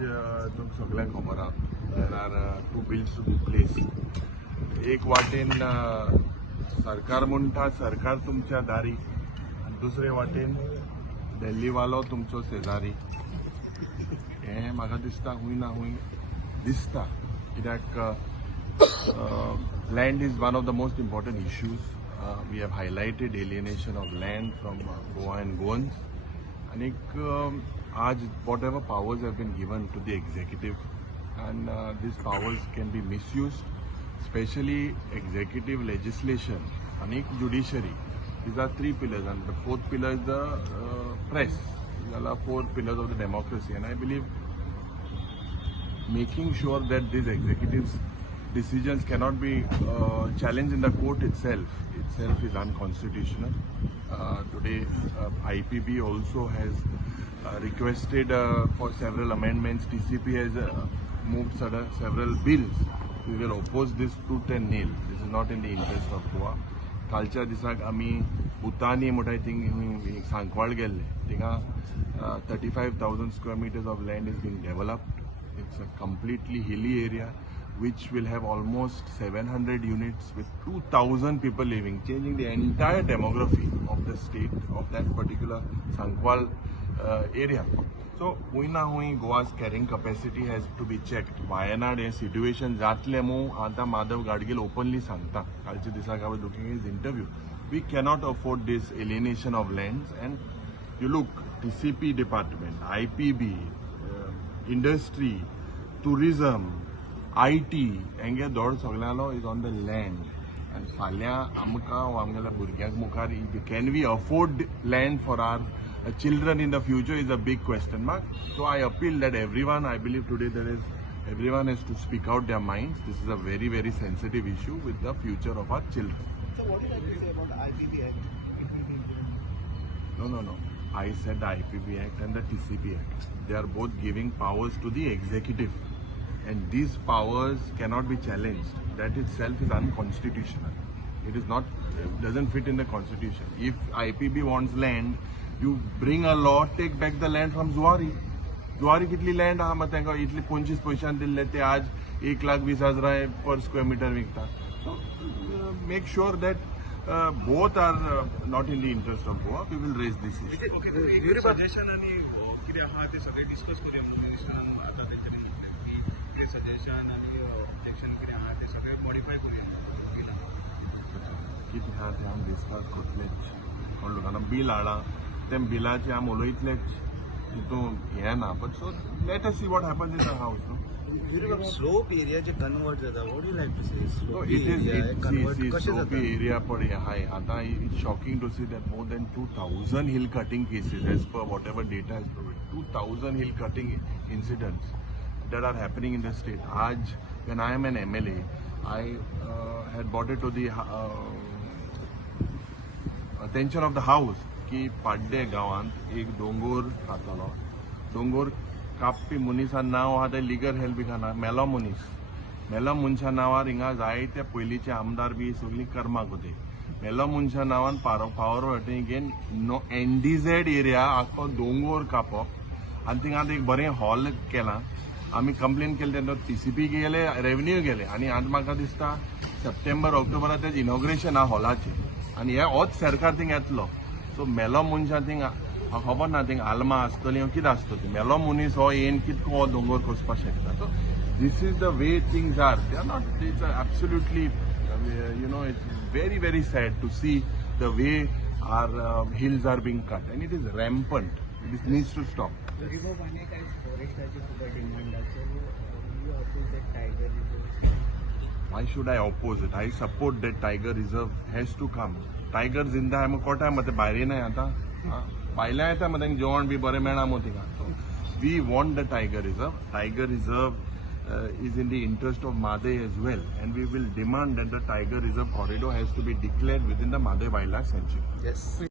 तुमकां सगळ्यांक खबर आहा there are two bills to be place. एक वाटेन सरकार म्हणटा सरकार तुमच्या दारी आनी दुसरे वाटेन दिल्लीवालो तुमचो शेजारी. हें म्हाका दिसता खूंय ना खूंय दिसता कित्याक land is one of the most important issues. We have highlighted alienation of land from Goa and Goans. And आज whatever powers have been given to the executive, and these powers can be misused, especially executive legislation and judiciary. These are three pillars, and the fourth pillar is the press. These are four pillars of the democracy, and I believe making sure that these executives' decisions cannot be challenged in the court itself is unconstitutional. Today, IPB also has requested for several amendments. TCP has moved several bills. We will oppose this tooth and nail. This is not in the interest of Goa. कालच्या दिसाक आमी भुतानी म्हणटा thing Sancoale गेल्ले. थिंगा 35,000 square meters of land is being developed. It's a completely hilly area which will have almost 700 units with 2,000 people living, changing the entire demography of the state of that particular Sankwal area. So, Goa's carrying capacity has to be checked. Wayanad situation जातले मो आता Madhav गाडगील openly सांगता. कालच्या दिसाक I was looking at his interview. We cannot afford this alienation of lands, and you look TCP department, IPB, industry, tourism, IT, and dod सगळ्यालो is on the land. And फाल्या आमका वा आमगेल्या भुरग्यांक मुखार can we afford land for our children in the future is a big question mark. So I appeal that everyone, I believe today everyone has to speak out their minds. This is a very, very sensitive issue with the future of our children. So what do you like to say about the IPB Act? It will be implemented. No. I said the IPB Act and the TCP Act. They are both giving powers to the executive. And these powers cannot be challenged. That itself is unconstitutional. It is not, doesn't fit in the constitution. If IPB wants land, you bring a law, take back the land from Zuari. Zuari कितली land आहा मग त्यांका इतली 25 पैशान दिल्ले ते आज 1,20,000 per square meter विकता. So make sure that both are not in the interest of Goa. We will raise this issue. Okay, suggestion आणि किती आहा ते सगळे डिस्कस करूया मिनिस्टरान आता तेंच्यानी म्हटलें की सजेशन आणि ऑब्जेक्शन किती आहा ते सगळे मॉडिफाय करूया बिलान. किती आहा ते आमी डिस्कस करतलेच. कोण लोकांना बिल हाडा तें बिलाचे आमी उलयतलेच. तितून हें ना, but so let us see what happens in the house. Slope area J convert जाता. What do you like to say? So it is slope area पर high. आता it's shocking to see that more than 2,000 hill cutting cases as per whatever data is provided. 2,000 hill cutting incidents that are happening in the state. Aj, when I am an MLA, I had brought it to the attention of the house की पाड्डे गावांत एक दोंगोर खातलो. दोंगोर कापपी मुनिसान नांव आहा तें legal help B खाना मेलो मनशा नांवार हिंगा जायते पयलींचे आमदार बी सगळीं कर्माक होते. मेलो मनशा नांवान पावर वाटेन घेवन NDZ एरिया आख्खो दोंगोर कापप आनी थिंगा आतां एक बरें हॉल केलां. आमी कंप्लेन केली तेन्ना TCP गेले, रेव्हन्यू गेले, आनी आतां म्हाका दिसता सप्टेंबर ऑक्टोबराक तेजें इनॉग्रेशन आहा हॉलाचें, आनी हे होच सरकार थिंगा येतलो. सो मेलो मनशा थिंगा खबर ना थिंगा आल्मा आसतली कितें आसतली. मेलो मनीस हो येवन कितको हो दोंगोर कसपाक शकता. So this is the way things are. They are not, it's absolutely it's very, very sad to see the way our hills are being cut, and it is rampant. This needs to stop. River Panek as forestaची super demand also. You oppose that tiger reserve? Why should I oppose it? I support that tiger reserve has to come. Tiger जिंदा आहे मग कोटा मग ते भायर नाही आता भायल्या येता मग तांकां जेवण बी बरें मेळना मग थिंगा. So we want the tiger reserve. Tiger reserve is in the interest of Madhe as well, and we will demand that the tiger reserve corridor has to be declared within the Madhe wildlife sanctuary. Yes.